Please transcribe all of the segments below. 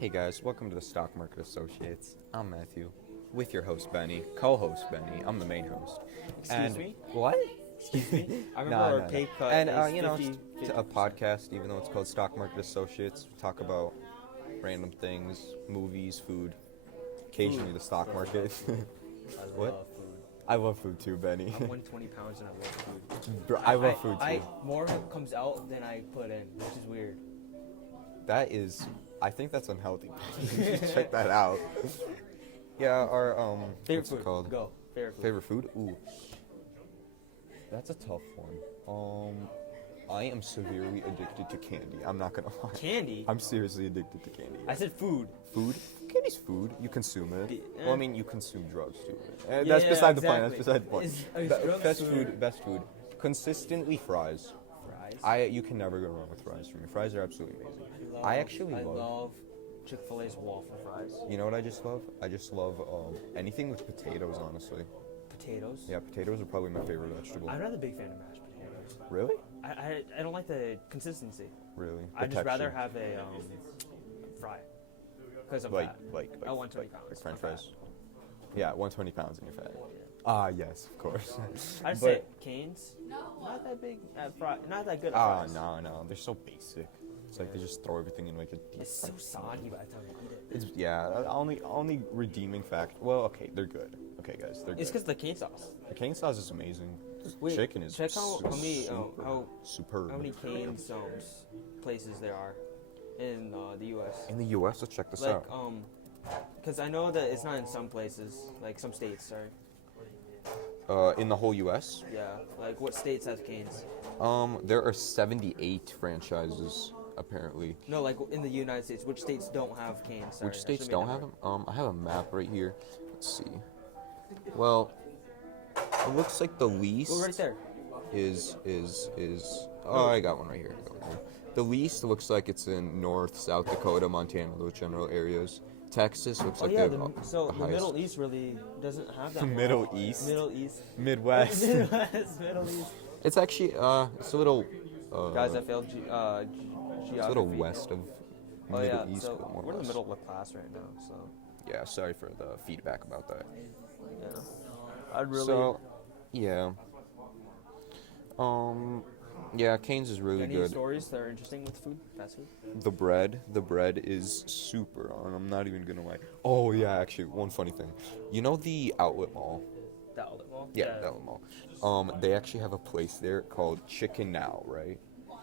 Hey guys, welcome to the Stock Market Associates. I'm Matthew, with your host Benny, co-host Benny. I'm the main host. Excuse me? What? Excuse me? I remember No, our no, pay no. cut And is you know, 50, it's a podcast, even though it's called Stock Market Associates. We talk about random things, movies, food, occasionally the stock market. I What? love food. I love food too, Benny. I'm 120 pounds and I love food. Bro, I love food too. More comes out than I put in, which is weird. That is, I think that's unhealthy. You should check that out. Yeah, our Favorite what's food. it called? Go. Favorite food. Favorite food? Ooh. That's a tough one. I am severely addicted to candy. I'm not gonna lie. Candy? I'm seriously addicted to candy. I said food. Food? Candy's food. You consume it. Well, I mean, you consume drugs too. Yeah, That's beside the point. exactly. That's beside the point. Is drugs Best food? food. Best food. Consistently fries. Fries? You can never go wrong with fries for me. Fries are absolutely amazing. I love Chick-fil-A's waffle fries. You know what I just love? I just love anything with potatoes, honestly. Potatoes? Yeah, potatoes are probably my favorite vegetable. I'm not a big fan of mashed potatoes. Really? I don't like the consistency. Really? The I'd just rather texture. have a fry. Because I'm like fat. like I want 20 pounds. like French I'm fat. fries. Yeah, 120 pounds and you're fat. Ah, yes, of course. I'd say Cane's, not that big at not that good at Ah, fries. no, they're so basic. It's like they just throw everything in like a deep It's so fry. soggy by the time you eat it. It's only redeeming fact. Well, okay, they're good. Okay, guys, they're It's good. because the cane sauce. The cane sauce is amazing. Wait, Chicken is check how many superb. how many cane zones places there are in the U.S. In the U.S., let's check this Like out. because I know that it's not in some places, like some states. Sorry. In the whole U.S., Yeah. Like what states have canes? there are 78 franchises apparently. No, like in the United States, which states don't have canes? Sorry, Which I states should've made don't that have word. them? I have a map right here. Let's see. Well, it looks like the least Well, right there. is. Oh, I got one right here. The least looks like it's in North, South Dakota, Montana, those general areas. Texas looks Oh like yeah, they have so the the highest. Middle East really doesn't have that. The one. Middle East? Middle East. Midwest. Midwest, Middle East. It's actually it's a little. Guys, I failed It's geography. a little west of Oh Middle yeah, East. so but more or we're in the less. middle of the class right now, so Yeah, sorry for the feedback about that. yeah. I'd really. So, yeah. Yeah, Cane's is really any good. stories that are interesting with food, fast food? The bread is super on. I'm not even gonna lie. Oh yeah, actually, one funny thing. You know the Outlet Mall? The outlet mall. Yeah, the Outlet Mall. They actually have a place there called Chicken Now, right?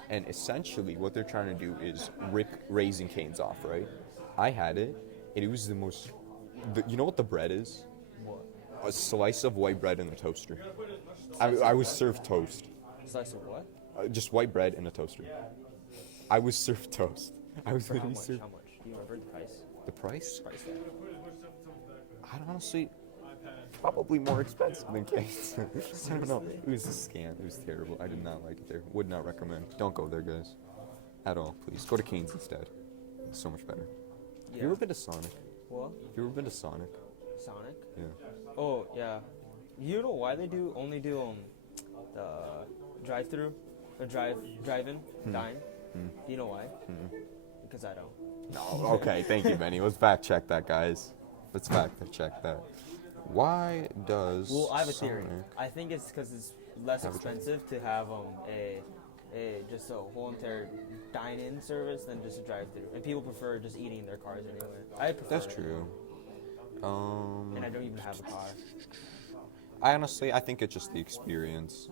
And essentially, what they're trying to do is rip Raising Cane's off, right? I had it, and it was the most. You know what the bread is? What? A slice of white bread in a toaster. I was served toast. Slice of what? Just white bread in a toaster. I was served toast. I was For how literally much? served. How much? Do you remember the price? The price? Price tag. I honestly, probably more expensive than Cane's. I don't know. It was a scam. It was terrible. I did not like it there. Would not recommend. Don't go there, guys. At all, please. Go to Cane's instead. It's so much better. Have you ever been to Sonic? What? Have you ever been to Sonic? Sonic? Yeah. Oh yeah. You know why they only do the drive-through, or drive-in, dine? Do you know why? Because I don't. No. Okay. Thank you, Benny. Let's fact check that, guys. Let's fact check that. Why does? Well, I have a theory. Sonic- I think it's because it's less Have a expensive to have a just a whole entire dine-in service than just a drive-through, and people prefer just eating in their cars anyway. I prefer. That's it. true. And I don't even have a car. I think it's just the experience.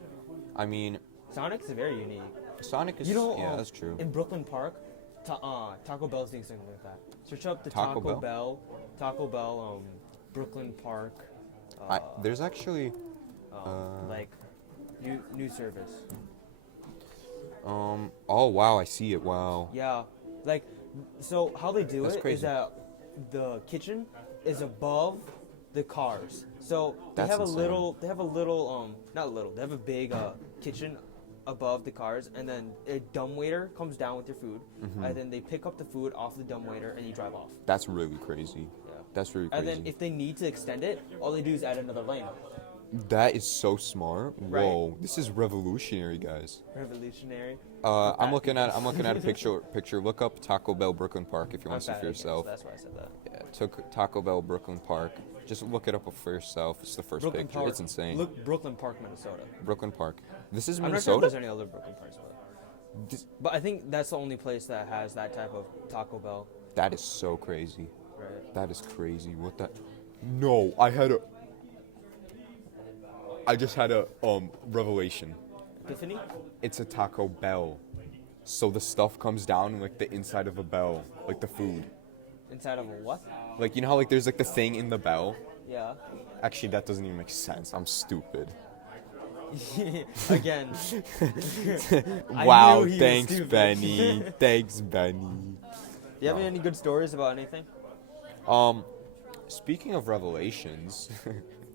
I mean, Sonic is very unique. Sonic is. You know, yeah, that's true. In Brooklyn Park, Taco Bell's doing something like that. Search up the Taco Taco Bell, Brooklyn Park. There's actually. Like new service. Oh wow, I see it. Wow. Yeah, like so how they do That's it crazy. is that the kitchen is above the cars. So they That's have a insane. little not little, they have a big kitchen above the cars, and then a dumbwaiter comes down with your food, and then they pick up the food off the dumbwaiter and you drive off. That's really crazy. Yeah. That's really And crazy. then if they need to extend it, all they do is add another lane. That is so smart. Right. Whoa, this is revolutionary, guys. Revolutionary. I'm fat looking at a people. picture. Look up Taco Bell Brooklyn Park if you I'm want to see fat for again, so yourself. that's why I said that. Yeah, took Taco Bell Brooklyn Park. Just look it up for yourself. It's the first Brooklyn picture. Park. It's insane. Look, Brooklyn Park, Minnesota. Brooklyn Park. This is I'm not sure if Minnesota. there's any other Brooklyn Parks, This- but I think that's the only place that has that type of Taco Bell. that is so crazy. Right. That is crazy. What that? No, I just had a revelation. Epiphany? It's a Taco Bell. So the stuff comes down in like the inside of a bell, like the food. Inside of a what? Like you know how like there's like the thing in the bell? Yeah. Actually, that doesn't even make sense. I'm stupid. Again. I Wow, knew he was thanks stupid. Benny. Thanks Benny. Do you have any good stories about anything? Speaking of revelations,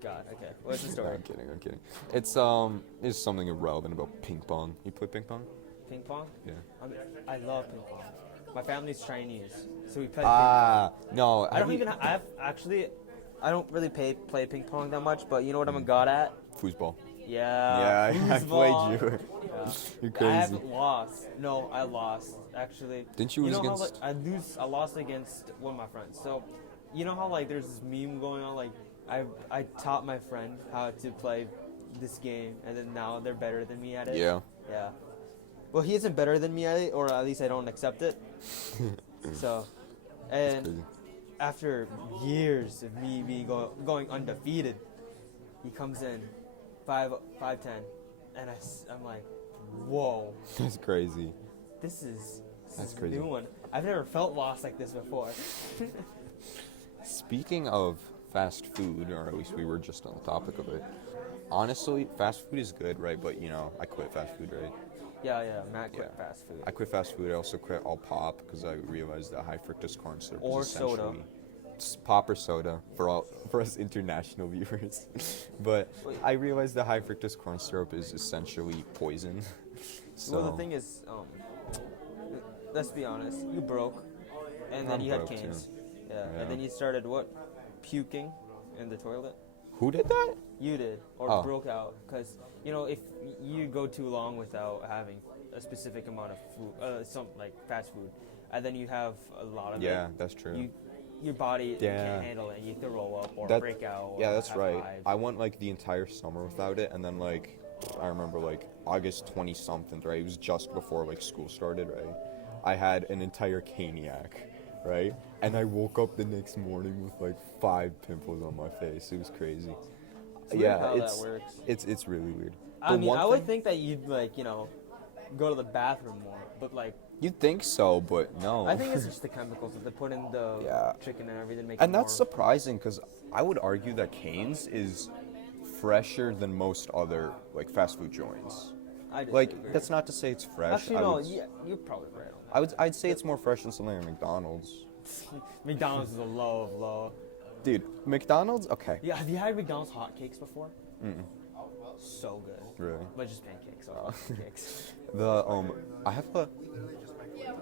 God, okay. What's the no, story? I'm kidding. It's something irrelevant about ping pong. You play ping pong? Ping pong? Yeah. I love ping pong. My family's Chinese, so we play No. I don't even. I don't really play ping pong that much, but you know what I'm a god at? Foosball. Yeah. Yeah, I foosball. played you. Yeah. You're I crazy. haven't lost. No, I lost actually. Didn't you lose know against? How, like, I lost against one of my friends. So, you know how like there's this meme going on like I taught my friend how to play this game, and then now they're better than me at it. Yeah. Yeah. Well, he isn't better than me at it, or at least I don't accept it. So, and crazy. after years of me being going undefeated, he comes in 5'10", and I'm like, whoa, That's crazy. this is That's a crazy. new one. I've never felt lost like this before. Speaking of fast food, or at least we were just on the topic of it. Honestly, fast food is good, right? But you know, I quit fast food, right? Yeah, Matt quit Yeah. fast food. I quit fast food. I also quit all pop because I realized that high fructose corn syrup Or is soda. essentially pop or soda for us international viewers. But Wait. I realized that high fructose corn syrup is essentially poison. So Well, the thing is, let's be honest, you broke, and then I'm you had broke, canes. too. Yeah, Yeah. and then you started what? Puking in the toilet? who did that? You did, or Oh. broke out, because you know if you go too long without having a specific amount of food, some like fast food, and then you have a lot of Yeah, it, that's true. your body Yeah. can't handle it, and you throw up or That- break out. Or Yeah, that's have right. hives. I went like the entire summer without it, and then like I remember like August 20 something, right? It was just before like school started, right? I had an entire caniac, right? And I woke up the next morning with like 5 pimples on my face. It was crazy. It's weird Yeah, how it's that works. it's really weird. I But mean, one I would thing- think that you'd like go to the bathroom more, but like You'd think so, but no. I think it's just the chemicals that they put in the Yeah. chicken and everything. Make And it that's more, surprising because I would argue that Cane's is fresher than most other like fast food joints. I Like disagree. that's not to say it's fresh. Actually I no. would, Yeah, you're probably right on that. I'd say it's more fresh than something like McDonald's. McDonald's is a low of low. Dude, McDonald's, okay. Yeah, have you had McDonald's hotcakes before? Mm-mm. So good. Really? But just pancakes. Oh. Hotcakes. The I have a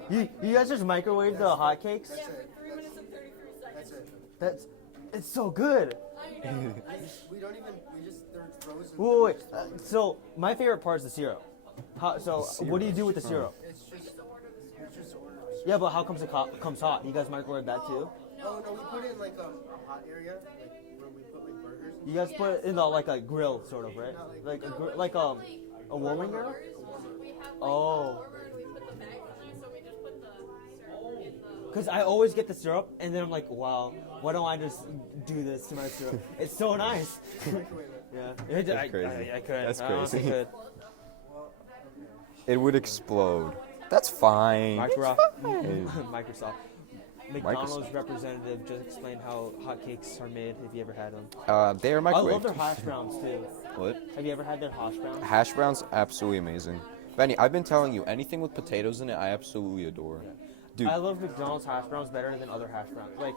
You guys just microwave the hotcakes? Yeah, for 3 minutes and 33 seconds. It's so good. We don't even, they're frozen. Wait. So my favorite part is the syrup. So what do you do with the syrup? It's just order. Yeah, but how comes it comes hot? You guys microwave that too? Oh, no, we put it in like a hot area, like where we put like burgers. You guys put it in like a grill, sort of, right? Like a warming grill? We have like Oh. warmer and we put the bags in there, so we just put the syrup in the... Because I always get the syrup, and then I'm like, wow, why don't I just do this to my syrup? It's so nice. Yeah. That's crazy. I couldn't. That's I honestly crazy. could. it would explode. That's fine. Microsoft. It's fine. Microsoft. McDonald's representative just explained how hotcakes are made. Have you ever had them? They are I microwave. love their hash browns too. What? Have you ever had their hash browns? Hash browns, absolutely amazing. Benny, I've been telling you, anything with potatoes in it, I absolutely adore. Dude, I love McDonald's hash browns better than other hash browns. Like,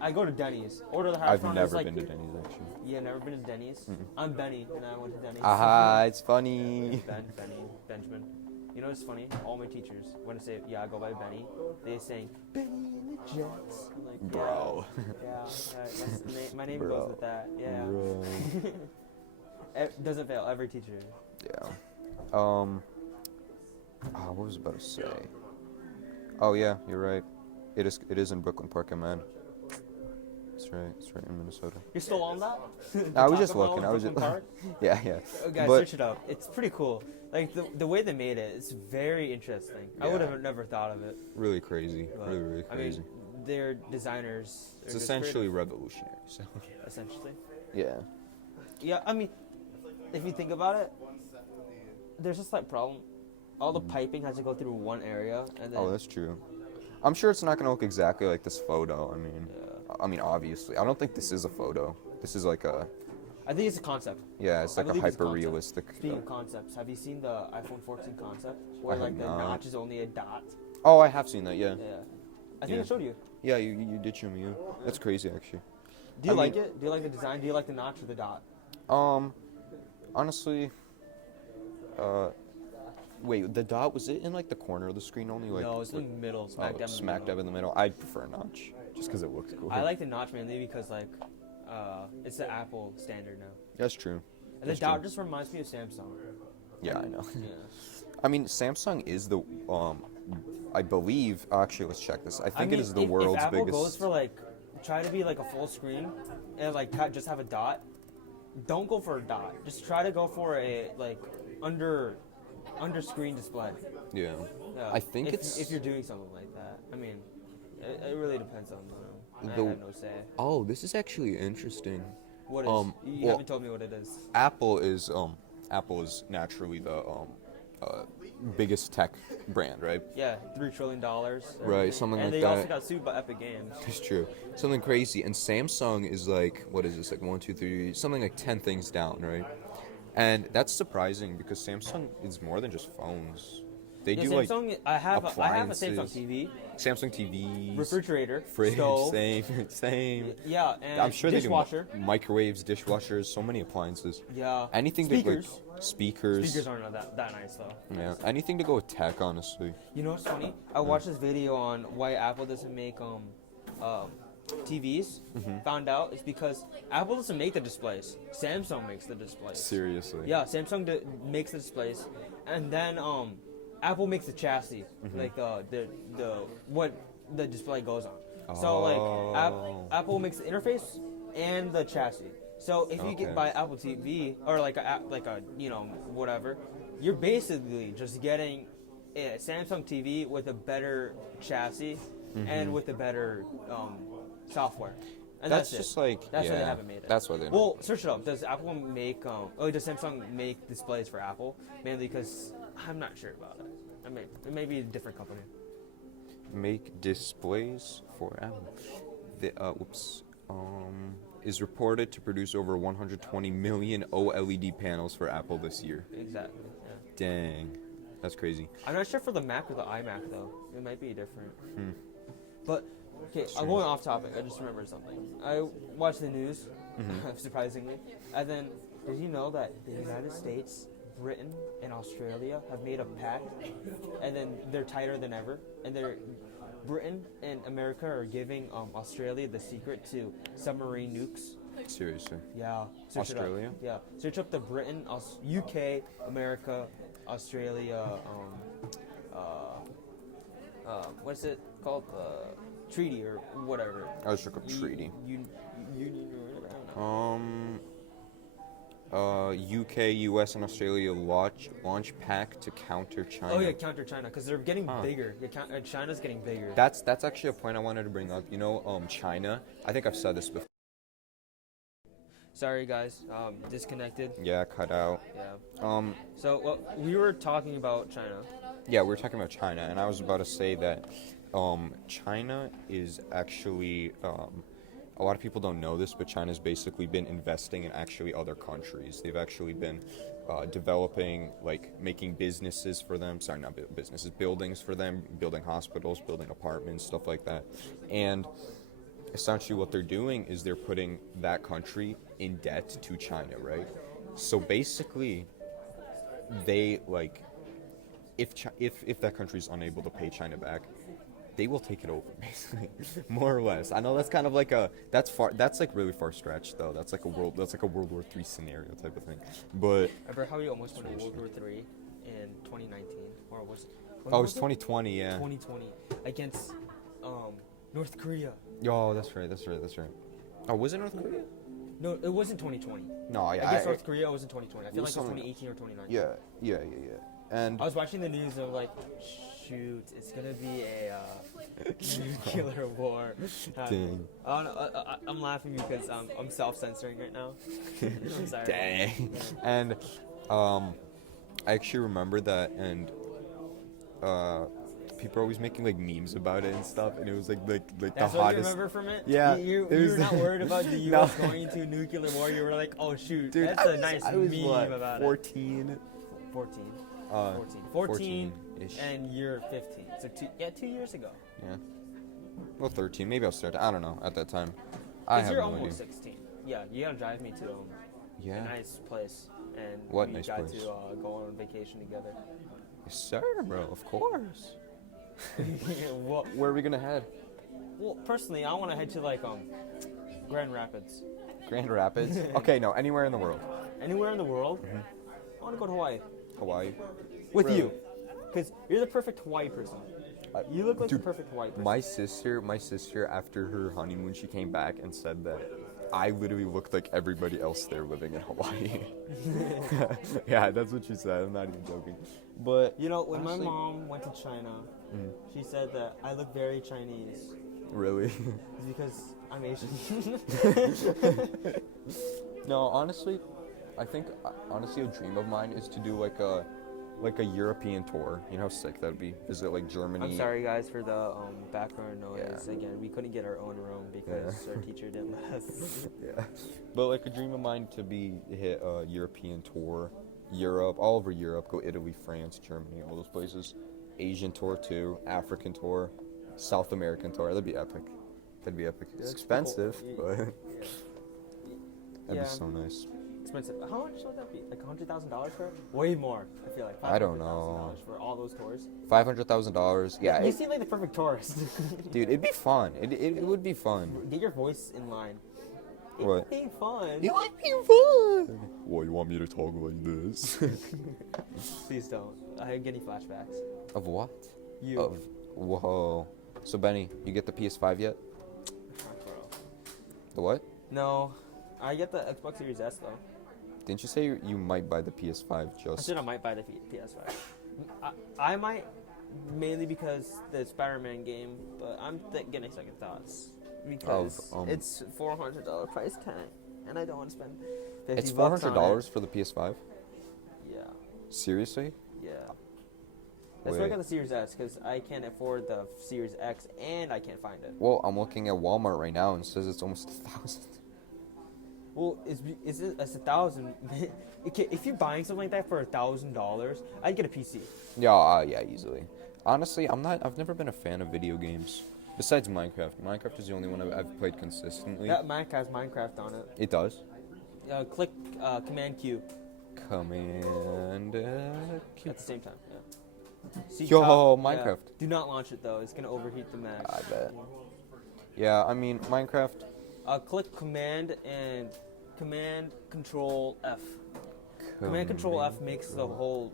I go to Denny's, order the hash I've brown. never it's been like, to Denny's actually. Yeah, never been to Denny's. I'm Benny, and I went to Denny's. Aha, it's funny. Benjamin. You know what's funny? All my teachers, when I say, yeah, I go by Benny, they sing, Benny and the Jets. I'm like, Bro. Yeah, that's my name Bro. goes with that. Yeah. Bro. Doesn't fail. Every teacher. Yeah. What was I about to say? Oh yeah, you're right. It is in Brooklyn Park, man. That's right. It's right in Minnesota. You're still on that? I was Taco just Bell looking. in I was Brooklyn just. Park? Yeah, yeah. Oh, guys, But- search it up. It's pretty cool. Like the way they made it, it's very interesting. I Yeah. would have never thought of it. Really crazy. But, Really, really crazy. I mean, they're designers. It's They're just essentially revolutionary. So. creative, essentially. Yeah. Yeah, I mean, if you think about it, there's just like problem. All the piping has to go through one area, and then Oh, that's true. I'm sure it's not gonna look exactly like this photo. yeah. I mean, obviously, I don't think this is a photo. This is like a, I think it's a concept. yeah, it's I like a believe it's a hyper concept. realistic. Speaking of concepts, have you seen the iPhone 14 concept where I have like the not. notch is only a dot? Oh, I have seen that. Yeah. Yeah, I think Yeah. I showed you. Yeah, you did show me. Yeah. That's crazy, actually. Do you I like mean- it? Do you like the design? Do you like the notch or the dot? Honestly, wait, the dot, was it in like the corner of the screen only? Like, No, it's in the middle, smack dab in the smack middle. dab in the middle. I'd prefer a notch, just because it looks cool. I like the notch mainly because like it's the Apple standard now, That's true. and the That's dot true. just reminds me of Samsung. Yeah, I know. Yeah. I mean, Samsung is the I believe. Actually, let's check this. I think it mean, is the if world's Apple biggest. goes for like try to be like a full screen and like just have a dot, don't go for a dot. Just try to go for a like under screen display. Yeah. Yeah. I think if, it's- if you're doing something like that. I mean, it really depends on them. I The- have no say. Oh, this is actually interesting. What is? You well- haven't told me what it is. Apple is naturally the biggest tech brand, right? Yeah, $3 trillion. Right, something and like they also that. got sued by Epic Games. It's true. Something crazy. And Samsung is like, what is this? Like 1, 2, 3, something like 10 things down, right? And that's surprising because Samsung is more than just phones. They Yeah, do like Samsung. I have a Samsung appliances. TV, Samsung TVs, refrigerator, fridge, stove. same. Yeah, and I'm sure dishwasher. they do microwaves, dishwashers, so many appliances. Yeah. Anything Speakers. to like speakers. Speakers aren't that nice though. Yeah, anything to go with tech, honestly. You know what's funny? I watched this video on why Apple doesn't make TVs. Mm-hmm. Found out it's because Apple doesn't make the displays. Samsung makes the displays. Seriously. Yeah, Samsung makes the displays, and then Apple makes the chassis, Mm-hmm. like the what the display goes on. So like Oh. Apple makes the interface and the chassis. So if you Okay. get buy Apple TV or like a whatever, you're basically just getting a Samsung TV with a better chassis and with a better software. And That's that's, just it. like That's why they yeah, haven't made it. That's why they. Well, search it up. Does Apple make does Samsung make displays for Apple? Mainly because I'm not sure about it. I mean, it may be a different company. make displays for Apple. The is reported to produce over 120 million OLED panels for Apple this year. Exactly. Yeah. Dang, that's crazy. I'm not sure for the Mac or the iMac though. It might be different. Hmm. But okay, I'm going off topic. I just remembered something. I watched the news, surprisingly, and then did you know that the United States, Britain, and Australia have made a pact, and then they're tighter than ever, and Britain and America are giving Australia the secret to submarine nukes. Seriously. Yeah. Search it up. Australia? Yeah. Search up the Britain, UK, America, Australia. What's it called? Treaty or whatever. I was look up treaty. Union or whatever. I don't know. UK, US, and Australia launch pact to counter China. Oh yeah, counter China because they're getting Huh. bigger. Yeah, China's getting bigger. That's actually a point I wanted to bring up. You know, China. I think I've said this before. Sorry guys, disconnected. Yeah, cut out. Yeah. So well, we were talking about China. Yeah, we were talking about China, and I was about to say that China is actually. A lot of people don't know this, but China's basically been investing in actually other countries. They've actually been developing, like, making businesses for them. Sorry, not businesses, buildings for them, building hospitals, building apartments, stuff like that. And essentially what they're doing is they're putting that country in debt to China, right? So basically, they, like, if that country's unable to pay China back, they will take it over, basically, more or less. I know that's kind of like that's like really far stretched though. That's like a World War III scenario type of thing. But Remember how we almost went to World War III in 2019, or was it? oh, it was 2020, yeah. 2020 against North Korea. Oh, that's right. Oh, was it North Korea? No, it wasn't 2020. No, Against North Korea, it was in 2020. I feel like it was something- 2018 or 2019. Yeah. And I was watching the news and I'm like, shoot, it's gonna be a nuclear war. Dang. I'm laughing because I'm self-censoring right now. I'm sorry. Dang. And I actually remember that, and people are always making like memes about it and stuff, and it was like That's the what hottest. you remember from it? Yeah, You it was- were not worried about the No. U.S. going into nuclear war. You were like, oh shoot, Dude, that's a nice I was meme what, about 14? it. 14. 14 -ish. And you're 15. So 2 years ago. Yeah. Well, 13. Maybe I was 13. I don't know at that time. I Because have you're no almost idea. 16. Yeah, you gotta drive me to a Yeah. nice place. And What we nice got place? to go on vacation together. Yes, sir, bro. Of course. well, Where are we gonna head? well, personally, I want to head to like Grand Rapids. Grand Rapids. Okay, no, anywhere in the world. Anywhere in the world. I want to go to Hawaii Hawaii. with Really? you, because you're the perfect Hawaii person. You look like Dude, the perfect Hawaii person. My sister, after her honeymoon, she came back and said that I literally looked like everybody else there living in Hawaii. Yeah, that's what she said. I'm not even joking. But You know, when honestly- my mom went to China, she said that I look very Chinese. really. It's because I'm Asian. No, honestly, I think a dream of mine is to do like a European tour. You know how sick that'd be? Visit like Germany. I'm sorry, guys, for the background noise. Yeah. Again, we couldn't get our own room because our teacher didn't let us. Yeah. But like a dream of mine to hit a European tour, Europe, all over Europe, go Italy, France, Germany, all those places. Asian tour too, African tour, South American tour. That'd be epic. That'd be epic. It's That's expensive, cool. but that'd Yeah. be so nice. Expensive. How much would that be? Like $100,000 for it? Way more. I feel like. I don't know. $500,000 for all those tours. $500,000. Yeah, You seem like the perfect tourist. dude, it'd be fun. It would be fun. Get your voice in line. It What? would be fun. It would be fun. Well, you want me to talk like this? Please don't. I'm getting flashbacks. Of what? You. Of whoa. So Benny, you get the PS5 yet? The what? No. I get the Xbox Series S though. Didn't you say you might buy the PS5 I just? said I might buy the PS5. I might, mainly because the Spider-Man game, but I'm getting second thoughts because it's $400 price tag, and I don't want to spend $50 It's on $400 it. for the PS5. Yeah, Seriously? yeah. That's why I Wait. got the Series S because I can't afford the Series X, and I can't find it. Well, I'm looking at Walmart right now and it says it's almost 1,000. Well, it's 1,000. Okay, if you're buying something like that for $1,000, I'd get a PC. Yeah, easily. Honestly, I've never been a fan of video games. Besides Minecraft. Minecraft is the only one I've played consistently. That Mac has Minecraft on it. It does. Click Command Q Command Q. at the same time. Yeah. See, Yo, top- Minecraft. Yeah. Do not launch it though. It's gonna overheat the Mac. I bet. Yeah, I mean Minecraft. Click Command and Command Control F. Command Control F makes the whole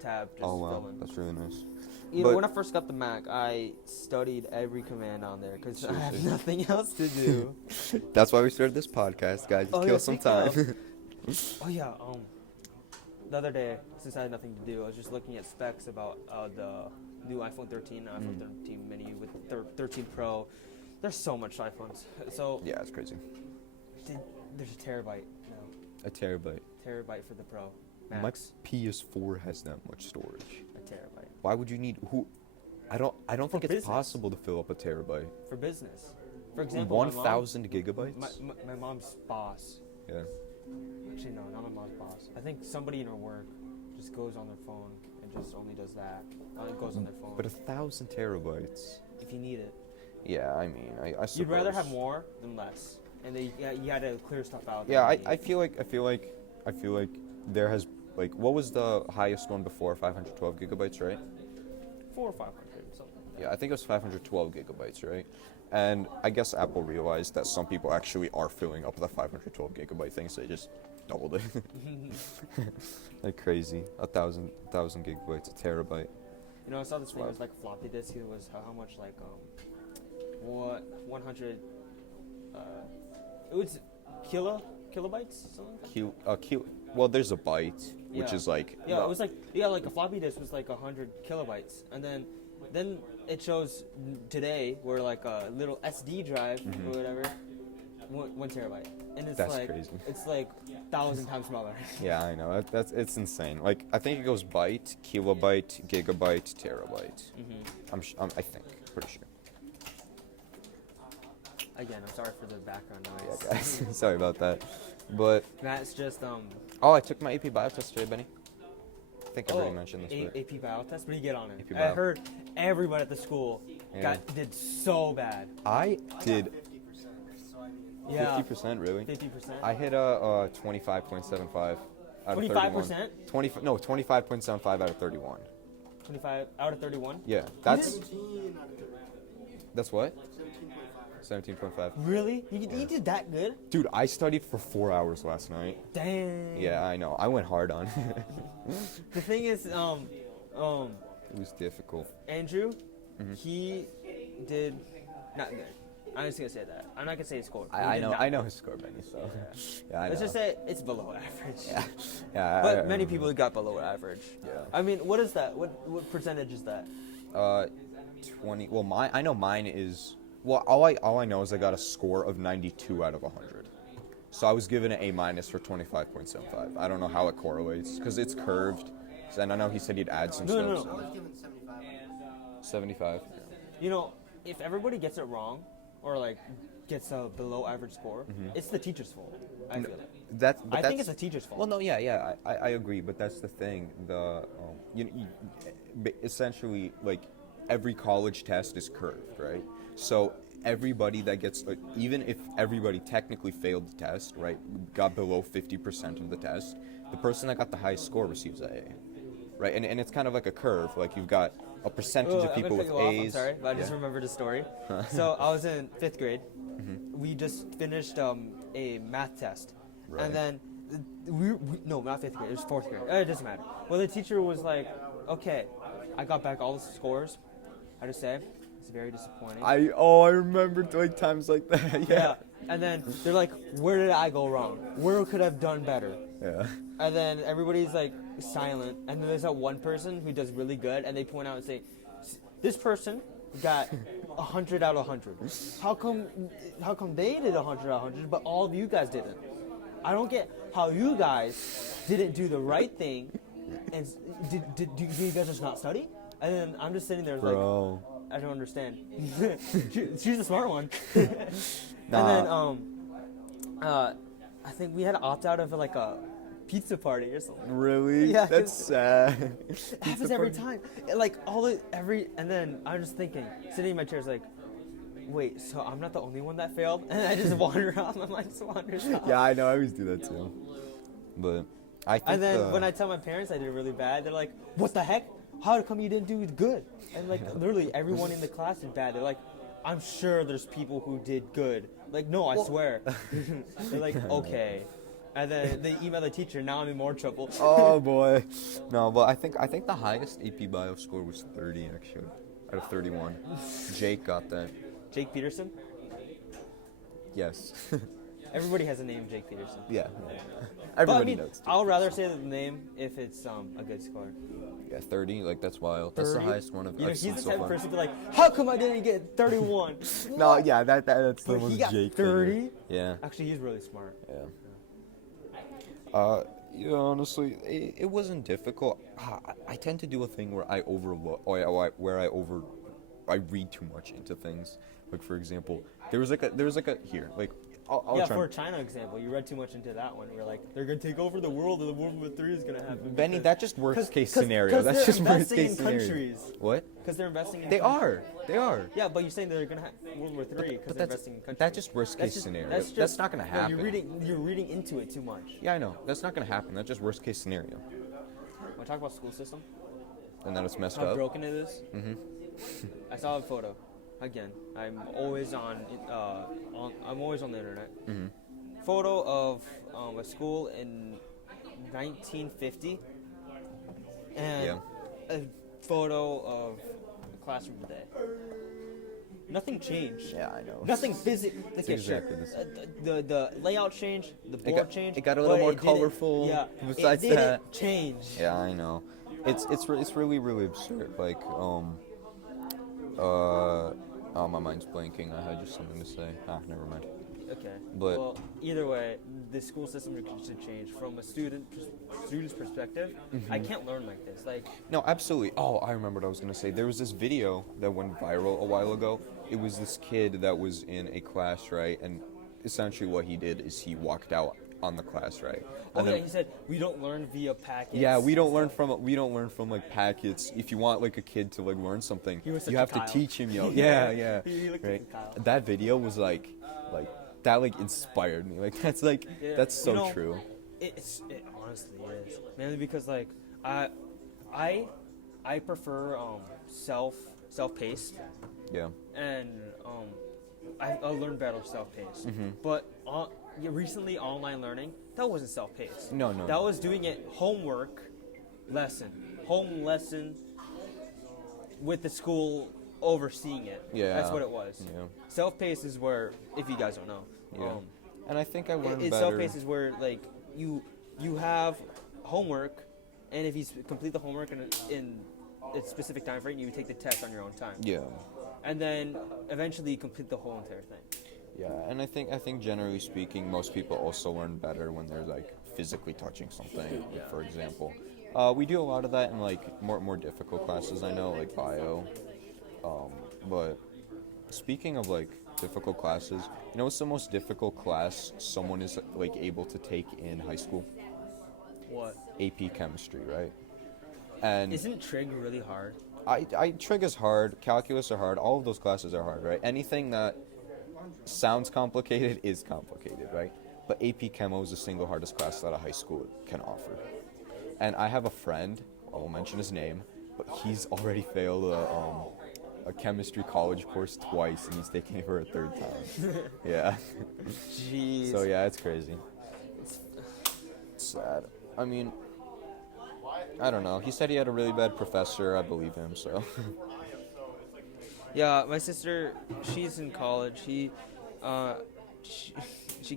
tab just Oh wow, fill in. that's really nice. You know, But- when I first got the Mac, I studied every command on there because I have Seriously? nothing else to do. That's why we started this podcast, guys. Oh, Kill yeah, some speaking time. Oh yeah, the other day, since I had nothing to do, I was just looking at specs about the new iPhone 13, iPhone 13 mini with 13 Pro. There's so much iPhones. So Yeah, it's crazy. there's a terabyte now. A terabyte. Terabyte for the Pro My Max. PS4 has that much storage. A terabyte Why would you need who? I don't think it's business. possible to fill up a terabyte. for business. For example, my mom- 1,000 gigabytes. My mom's boss. Yeah. Actually, no, not my mom's boss. I think somebody in her work just goes on their phone and just only does that. It goes on their phone. But 1,000 terabytes. if you need it, Yeah, I mean, I suppose. you'd rather have more than less, and then you had to clear stuff out. Yeah, that you I need. feel like there has like what was the highest one before 512 gigabytes, right? 400 or 500 something. Like Yeah, I think it was 512 gigabytes, right? And I guess Apple realized that some people actually are filling up the 512 gigabyte thing, so they just doubled it. Like crazy. A thousand gigabytes, a terabyte. You know, I saw this thing. It was like a floppy disk. It was how much like what 100. It was kilobytes something. Well, there's a byte, which Yeah. is like Yeah, it was like like a floppy disk was like 100 kilobytes, and then it shows today where like a little SD drive or whatever, 1 terabyte, and it's That's like crazy. it's like 1,000 times smaller. Yeah, I know. It's insane. Like I think it goes byte, kilobyte, gigabyte, terabyte. I think, pretty sure. Again, I'm sorry for the background Yeah, noise. guys. Sorry about that. But That's just oh, I took my AP Bio test today, Benny. I think I already oh, mentioned this. But AP bio test. What do you get on it? AP I bio. heard everyone at the school Yeah. did so bad. I did 50%. So I mean, Yeah, 50%, really. 50%. I hit a 25.75 out of 31. 25%? 25.75 out of 31. 25 out of 31. Yeah, that's 17 out of 30. that's what? 17.5. 17.5. Really? You did that good? Dude, I studied for 4 hours last night. Dang. Yeah, I know. I went hard on it. The thing is, It was difficult. Andrew, Mm-hmm. he did not good. I'm just gonna say that. I'm not gonna say his score. He I did know. not I know good. his score, Benny. So yeah, I know. Let's just say it's below average. Yeah, yeah. But many people got below average. Yeah. I mean, what is that? What percentage is that? 20. Well, I know mine is. Well, all I know is I got a score of 92 out of 100. So I was given an A minus for 25.75. I don't know how it correlates because it's curved. And I know he said he'd add some No, stuff. no, I so- was given 75. 75. You know, if everybody gets it wrong, or like gets a below average score, it's the teacher's fault. I feel like. I think it's the teacher's fault. Well, no, yeah, I agree, but that's the thing. Essentially, like every college test is curved, right? So everybody that gets, even if everybody technically failed the test, right, got below 50% of the test, the person that got the highest score receives an A, right? And it's kind of like a curve. Like you've got a percentage of people with I'm gonna cut you off, A's. I'm sorry, but I just Yeah. remembered a story. So I was in 5th grade. We just finished a math test, Right. and then no, not 5th grade. It was 4th grade. It doesn't matter. Well, the teacher was like, "Okay, I got back all the scores." I just say it's very disappointing. I remember like times like that. yeah. And then they're like, "Where did I go wrong? Where could I have done better?" Yeah. And then everybody's like silent, and then there's that one person who does really good, and they point out and say, "This person got 100 out of 100. How come they did 100 out of 100, but all of you guys didn't? I don't get how you guys didn't do the right thing, and do you guys just not study?" And then I'm just sitting there like, Bro. I don't understand. She's the smart one. Nah. And then I think we had to opt out of like a pizza party or something. Really? Yeah, That's 'cause- sad. It happens every time. Like and then I'm just thinking, sitting in my chair, is like, wait, so I'm not the only one that failed? And I just wander off. I'm like, just wanders off. Yeah, I know. I always do that too. But I think. And then when I tell my parents I did really bad, they're like, what the heck? How come you didn't do good? And like literally everyone in the class did bad. They're like, I'm sure there's people who did good. Like, no, I swear. They're like, okay. And then they email the teacher. Now I'm in more trouble. Oh boy. No, but I think the highest AP Bio score was 30 actually, out of 31. Jake got that. Jake Peterson. Yes. Everybody has a name, Jake Peterson. Yeah. But I Everybody mean, knows. I'll rather say the name if it's a good score. Yeah, 30. Like that's wild. That's the 30? highest one I've You know, I've seen he's the so type far. of person to be like, how come I didn't get 31? No, yeah, that's the But most he got Jake 30? figure. Yeah. Actually, he's really smart. Yeah. Yeah, honestly, it wasn't difficult. I tend to do a thing where I overlook, or I read too much into things. Like for example, there was like a here, like I'll Yeah, try. for a China example, you read too much into that one. You're like, they're gonna take over the world, and the World War III is gonna happen. Benny, because- that's just worst case 'cause scenario. That's they're just worst investing case in scenario. countries. What? Because they're investing in. They countries. are. They are. Yeah, but you're saying they're gonna have World War III because But they're that's investing in countries. that's just worst case scenario. That's not gonna no, happen. You're reading into it too much. Yeah, I know. That's not gonna happen. That's just worst case scenario. Want to talk about school system? And then it's messed How up. broken it is? Mhm. I saw a photo. Again, I'm always on the internet. Mm-hmm. Photo of a school in 1950, and Yeah. a photo of a classroom today. Nothing changed. Yeah, I know. Nothing physical. It's exactly the same. The layout changed. The board changed. It got a little but more it didn't- colorful. Yeah. Besides it didn't that, change. yeah, I know. It's really really absurd. Like oh, my mind's blanking. I had just something to say. Never mind. Okay. But- well, either way, the school system should change from a student's perspective. I can't learn like this. Like, No, absolutely. Oh, I remember what I was gonna say. There was this video that went viral a while ago. It was this kid that was in a class, right? And essentially what he did is he walked out on the class, right? And he said we don't learn via packets. yeah, we don't learn from like packets. If you want like a kid to like learn something, He was such you a have Kyle. to teach him, yo. Yeah. He looked Right. like a Kyle. That video was like that like inspired me. Like that's like Yeah. that's so You know, true. It honestly is. Mainly because like I prefer self-paced, Yeah. and I learn better self-paced. But recently online learning, that wasn't self-paced. No. That was doing it home lesson with the school overseeing it. Yeah. That's what it was. Yeah. Self-paced is where, if you guys don't know, Yeah. And I think I learned it's better. self-paced is where like you have homework, and if you complete the homework in a specific time frame, you take the test on your own time. Yeah. And then eventually you complete the whole entire thing. Yeah, and I think generally speaking, most people also learn better when they're like physically touching something. Yeah. For example, we do a lot of that in like more difficult classes. I know, like bio. But speaking of like difficult classes, you know what's the most difficult class someone is like able to take in high school? What? AP chemistry, right? And Isn't trig really hard? trig is hard, calculus are hard, all of those classes are hard, right? Anything that sounds complicated is complicated, right? But AP Chemo is the single hardest class that a high school can offer. And I have a friend, I won't mention his name, but he's already failed a chemistry college course twice, and he's taking it for a third time. Yeah. Jeez. So yeah, it's crazy. It's sad. I mean, I don't know. He said he had a really bad professor. I believe him, so. Yeah, my sister, she's in college. She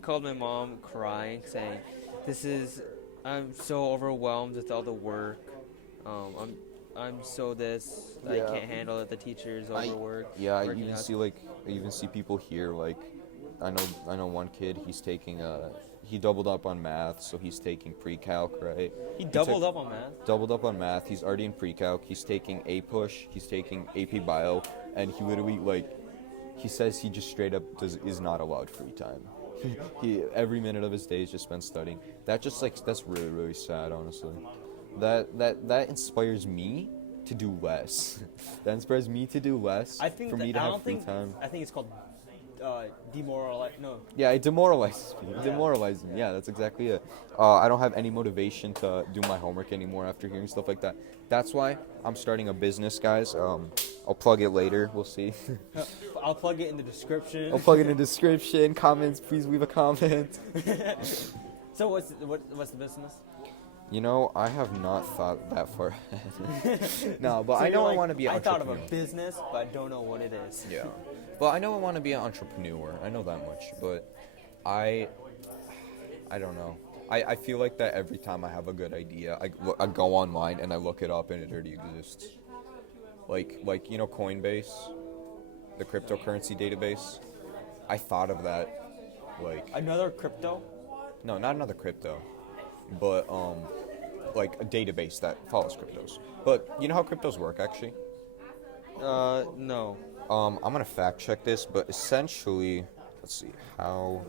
called my mom crying, saying, I'm so overwhelmed with all the work. I'm so this. I Yeah. can't handle it. The teacher's overworked. Yeah, I working even out." see people here like I know one kid, he's taking he doubled up on math, so he's taking pre-calc, right? He doubled up on math. Doubled up on math. He's already in pre-calc. He's taking A-Push. He's taking AP Bio, and he literally he says he just straight up is not allowed free time. He every minute of his day is just spent studying. That's really really sad, honestly. That inspires me to do less. That inspires me to do less. I think for me to have free time. I think it's called demoralize. No. Yeah, it demoralizes me. It demoralizes me. Yeah, that's exactly it. I don't have any motivation to do my homework anymore after hearing stuff like that. That's why I'm starting a business, guys. I'll plug it later. We'll see. I'll plug it in the description. I'll plug it in the description. Comments, please leave a comment. So what's the business? You know, I have not thought that far ahead. No, but So I you're know I like, want to be an I thought of entrepreneur. a business, but I don't know what it is. Yeah. Well, I know I want to be an entrepreneur. I know that much, but I don't know. I feel like that every time I have a good idea, I go online and I look it up and it already exists. Like you know Coinbase, the cryptocurrency database. I thought of that, like Another crypto? no, not another crypto, but like a database that follows cryptos. But you know how cryptos work actually? No. I'm gonna fact check this, but essentially, let's see, how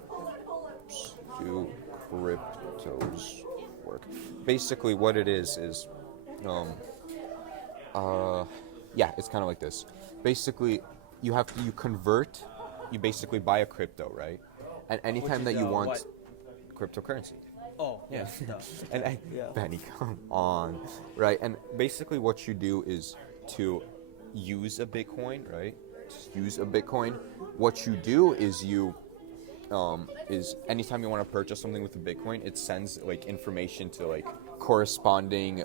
do cryptos work? Basically, what it is, yeah, it's kind of like this. Basically, you basically buy a crypto, right? And anytime Which is, that you want what? cryptocurrency. Oh, Yeah. Yeah. Benny, come on. Right, and basically what you do is you use a Bitcoin, right? Just use a Bitcoin. What you do is is anytime you want to purchase something with a Bitcoin, it sends like information to like corresponding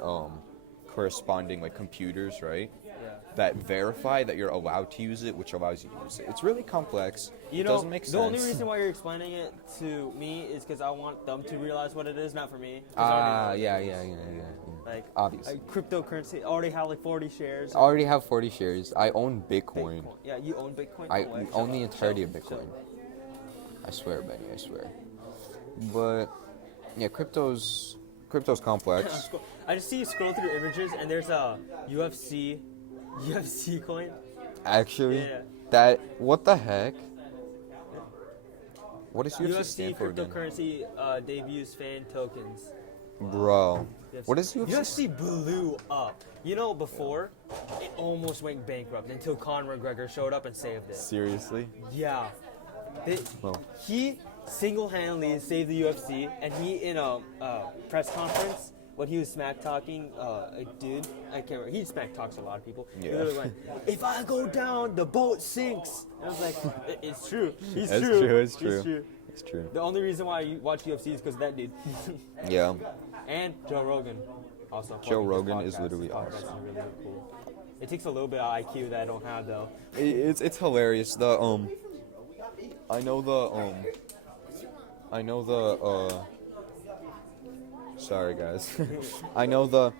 like computers, right? Yeah. That verify that you're allowed to use it, which allows you to use it. It's really complex. You It know, doesn't make sense. the only reason why you're explaining it to me is because I want them to realize what it is, not for me. 'Cause I already know what it Yeah. is. Like, Obviously. Cryptocurrency, I already have like 40 shares. I already have 40 shares. I own Bitcoin. Yeah, you own Bitcoin? I No way. own Shut the up. entirety of Shut up. Bitcoin. I swear, Benny, I swear. But yeah, crypto's complex. I just see you scroll through images and there's a UFC coin. Actually, Yeah. what the heck? What does UFC UFC stand for again? cryptocurrency debuts fan tokens. Bro, UFC. what is UFC? UFC blew up. You know, before it almost went bankrupt until Conor McGregor showed up and saved it. Seriously? Yeah. Well, He single-handedly saved the UFC, and he in a press conference when he was smack talking a dude, I can't remember. He smack talks a lot of people. He Yeah. literally went, "If I go down, the boat sinks." And I was like, "It's true. He's It's true. true, it's He's true. true." it's true. The only reason why you watch UFC is because of that dude. Yeah. And Joe Rogan. Also, Joe his Rogan is podcast. literally His podcast is awesome. really cool. It takes a little bit of IQ that I don't have though. It's hilarious. Sorry guys. I know that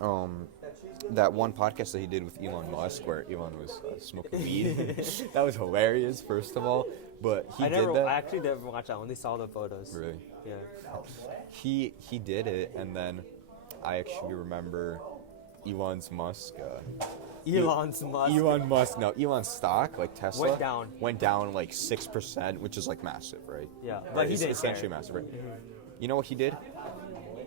one podcast that he did with Elon Musk where Elon was smoking weed. That was hilarious, first of all. But he I did that. actually never watched that. I only saw the photos. Really? Yeah. He did it, and then I actually remember Elon's Musk. Elon's Musk. Elon's stock, like Tesla, Went down. like 6%, which is like massive, right? Yeah, Right, but he it's didn't essentially care. massive, right? You know what he did?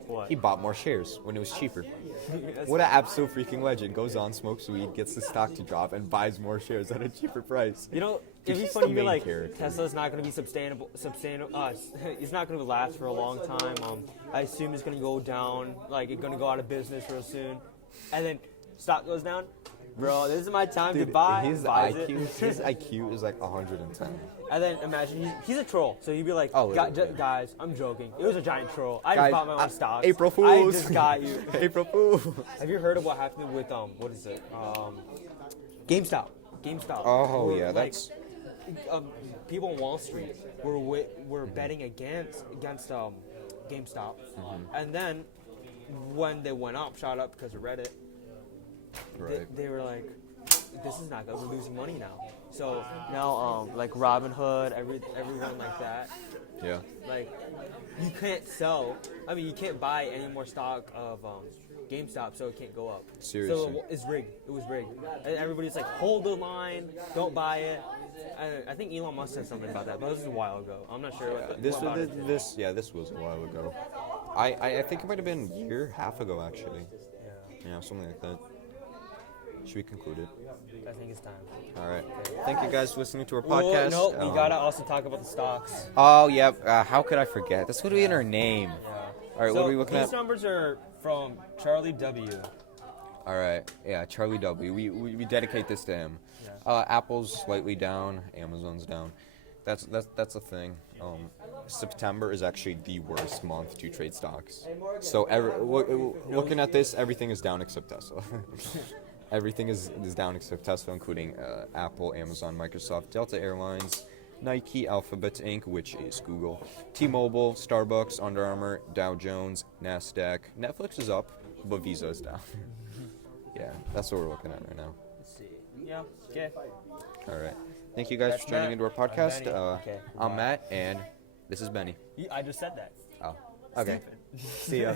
What? He bought more shares when it was cheaper. That's- What an absolute freaking legend. Goes on, smokes weed, gets the stock to drop, and buys more shares at a cheaper price. You know, Dude, it'd be he's funny the to be main like, character. Tesla's not going to be sustainable. It's not going to last for a long time. I assume it's going to go down. Like, it's going to go out of business real soon. And then stock goes down. Bro, this is my time to buy. his Buys his it. IQ is like 110. And then imagine he's a troll. So he'd be like, Oh, literally. guys, I'm joking. It was a giant troll. I Guys, just bought my own stocks. April I Fools. just got you. April Fool. Have you heard of what happened with what is it? GameStop. Oh, Where, yeah, like, that's... people on Wall Street were betting against GameStop, Mm-hmm. and then when they went up, shot up because of Reddit, Right. they were like, "This is not good. We're losing money now." So now, like Robinhood, everyone like that, Yeah. like you can't sell. I mean, you can't buy any more stock of GameStop, so it can't go up. Seriously. So it's rigged. It was rigged. And everybody's like, hold the line, don't buy it. I think Elon Musk said something about that, but this was a while ago. I'm not sure. This what about it. this was a while ago. I think it might have been a year, half ago actually. Yeah, Yeah, something like that. Should we conclude it? I think it's time. All right. Thank you guys for listening to our Well, podcast. no, we gotta also talk about the stocks. Oh, yeah. How could I forget? That's going to be in our name. Yeah. All right, So what are we looking these at? numbers are from Charlie W. All right. Yeah, Charlie W. We dedicate this to him. Apple's slightly down. Amazon's down. That's a thing. September is actually the worst month to trade stocks. So looking at this, everything is down except Tesla. Everything is down except Tesla, including Apple, Amazon, Microsoft, Delta Airlines, Nike, Alphabet Inc., which is Google, T-Mobile, Starbucks, Under Armour, Dow Jones, NASDAQ. Netflix is up, but Visa is down. Yeah, that's what we're looking at right now. Let's see. Yeah. Okay. All right. Thank you guys That's for tuning Matt. into our I'm podcast. Benny. Okay, I'm bye. Matt, and this is Benny. I just said that. Oh, okay. Stupid. See ya.